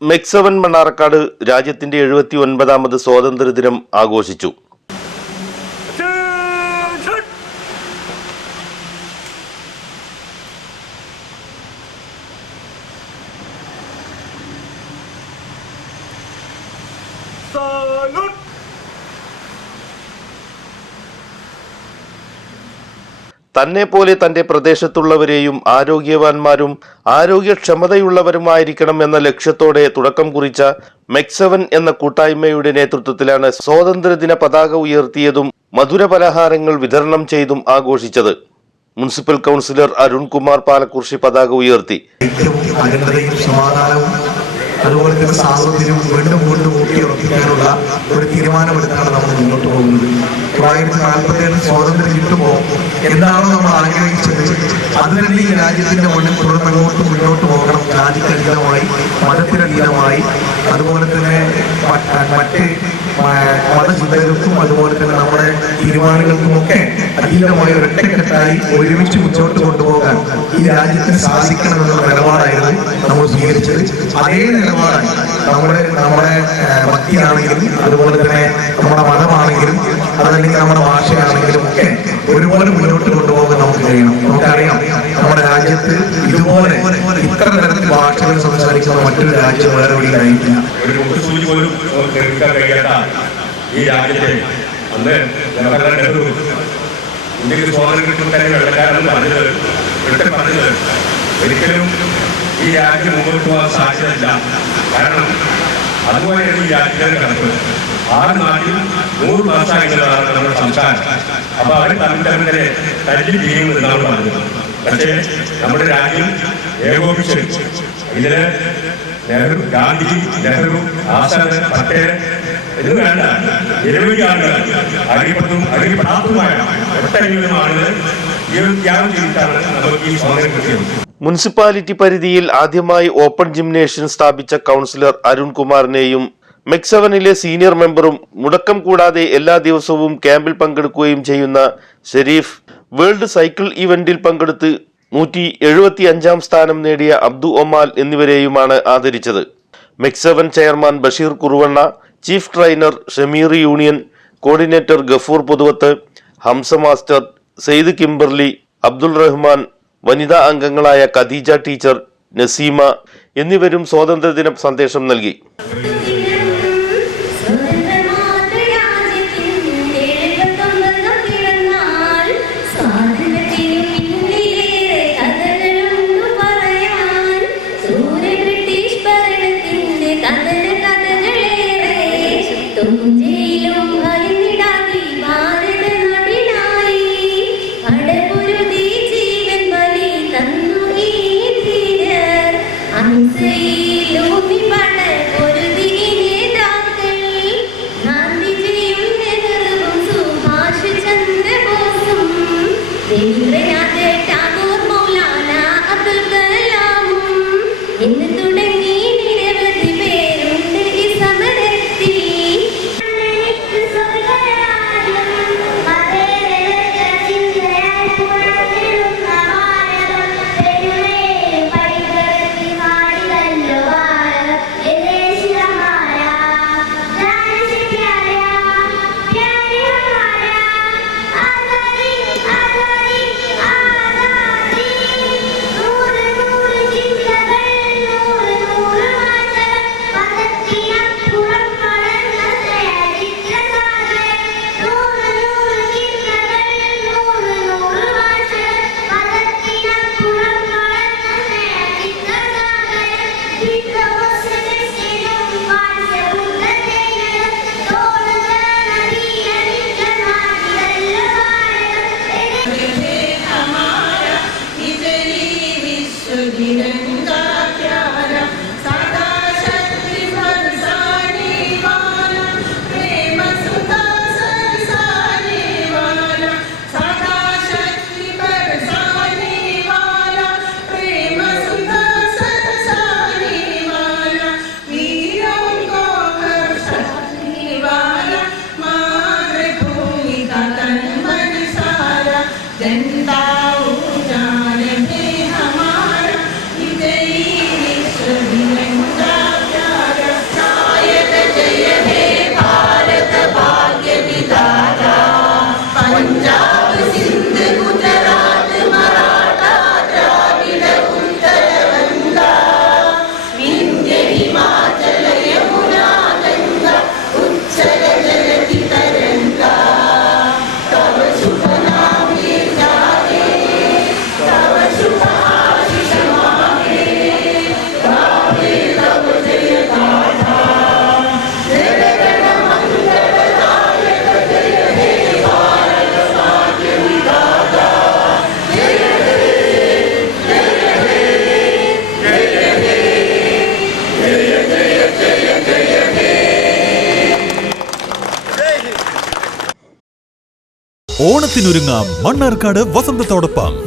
മെക്സവൻ മണ്ണാർക്കാട് രാജ്യത്തിന്റെ എഴുപത്തി ഒൻപതാമത് സ്വാതന്ത്ര്യ ദിനം ആഘോഷിച്ചു തന്നെ പോലെ തന്റെ പ്രദേശത്തുള്ളവരെയും ആരോഗ്യവാന്മാരും ആരോഗ്യക്ഷമതയുള്ളവരുമായിരിക്കണം എന്ന ലക്ഷ്യത്തോടെ തുടക്കം കുറിച്ച മെക്സവൻ എന്ന കൂട്ടായ്മയുടെ നേതൃത്വത്തിലാണ് സ്വാതന്ത്ര്യദിന പതാക ഉയർത്തിയതും മധുര പലഹാരങ്ങൾ വിതരണം ചെയ്തും ആഘോഷിച്ചത്. മുനിസിപ്പൽ കൗൺസിലർ അരുൺകുമാർ പാലക്കുറിശി പതാക ഉയർത്തി. അതുപോലെ തന്നെ സാഹചര്യം വീണ്ടും വീണ്ടും ഊട്ടിയുറപ്പിക്കാനുള്ള ഒരു തീരുമാനമെടുത്താണ് നമ്മൾ മുന്നോട്ട് പോകുന്നത്. തൊള്ളായിരത്തി നാൽപ്പത്തി ഏഴ് സ്വാതന്ത്ര്യം കിട്ടുമ്പോൾ എന്താണോ അത് ഈ രാജ്യത്തിന്റെ മുന്നിൽ തുടർന്നങ്ങോട്ട് മുന്നോട്ട് പോകണം. ജാതിക്കതീതമായി മതത്തിനതീതമായി അതുപോലെ തന്നെ മറ്റ് മതചിന്തകൾക്കും അതുപോലെ തന്നെ നമ്മുടെ തീരുമാനങ്ങൾക്കുമൊക്കെ അതീതമായി ഒരൊറ്റക്കെട്ടായി ഒരുമിച്ച് മുന്നോട്ട് കൊണ്ടുപോകാൻ ഈ രാജ്യത്തിന് സാധിക്കണമെന്നുള്ള നിലപാടായിരുന്നു നമ്മൾ സ്വീകരിച്ചത്. അതേ നിലപാടാണ് നമ്മുടെ നമ്മുടെ ഭക്തിയാണെങ്കിലും അതുപോലെ തന്നെ നമ്മുടെ മതമാണെങ്കിലും അതല്ലെങ്കിൽ നമ്മുടെ ഭാഷയാണെങ്കിലും ഒക്കെ ഒരുപോലെ മുന്നോട്ട് കൊണ്ടുപോകാൻ നമുക്ക് കഴിയണം നമുക്കറിയാം നമ്മുടെ രാജ്യത്ത് ഇതുപോലെ ഇത്ര തരത്തിൽ ഭാഷകൾ സംസാരിക്കുന്ന മറ്റൊരു രാജ്യം വേറെ എവിടെയിലായിട്ടില്ല ഒരു ഈ രാജ്യത്തെ ഇന്ത്യയ്ക്ക് തന്നെ ഒരിക്കലും ഈ രാജ്യം മുമ്പോട്ട് പോകാൻ സാധ്യതയില്ല. കാരണം അതുപോലെയാണ് ഈ രാജ്യത്തിന്റെ കണക്ക്. ആറ് നാട്ടിൽ നൂറ് മാസമായിട്ടുള്ളതാണ് നമ്മുടെ സംസ്ഥാനം. അപ്പൊ അവർ തമ്മിൽ തമ്മിൽ തന്നെ ചെയ്യുന്നത് നമ്മൾ പറഞ്ഞത്. പക്ഷേ നമ്മുടെ രാജ്യം ഏകോപിച്ച് ഇതിന് നെഹ്റു ഗാന്ധി നെഹ്റു ആസാദ് പട്ടേൽ ഇത് വേണ്ട നിരവധി ആളുകൾ അറിയപ്പെട്ടതും അറിയപ്പെടാത്തതുമായ ഒട്ടനവധി ആളുകൾ മുനിസിപ്പാലിറ്റി പരിധിയിൽ ആദ്യമായി ഓപ്പൺ ജിംനേഷ്യം സ്ഥാപിച്ച കൗൺസിലർ അരുൺകുമാറിനെയും മെക്സവനിലെ സീനിയർ മെമ്പറും മുടക്കം കൂടാതെ എല്ലാ ദിവസവും ക്യാമ്പിൽ പങ്കെടുക്കുകയും ചെയ്യുന്ന ഷെരീഫ് വേൾഡ് സൈക്കിൾ ഇവന്റിൽ പങ്കെടുത്ത് നൂറ്റി എഴുപത്തി അഞ്ചാം സ്ഥാനം നേടിയ അബ്ദു ഒമാൽ എന്നിവരെയുമാണ് ആദരിച്ചത്. മെക്സവൻ chairman Basheer Kuruvanna chief trainer Shameer union coordinator Gafoor Puthuvath Hamza master Sayed Kimberley Abdul Rahman വനിതാ അംഗങ്ങളായ ഖദീജ ടീച്ചർ നസീമ എന്നിവരും സ്വാതന്ത്ര്യദിന സന്ദേശം നൽകി. തുഞ്ചയിലും ഭയന്നിടാതെ ഭാരത നാടിനായി കടപുരുതി ജീവൻ ബലി തന്നു ഈ ധീരർ അഹിംസയിലൂന്നി പട പൊരുതി നേതാക്കൾ. ഗാന്ധിജിയും നെഹ്റുവും സുഭാഷ് ചന്ദ്രബോസും. രവീന്ദ്രനാഥ ടാഗോർ മൗലാന അബ്ദുൽ കലാമും. എന്ന് ഓണത്തിനൊരുങ്ങാം മണ്ണാർക്കാട് വസന്തത്തോടൊപ്പം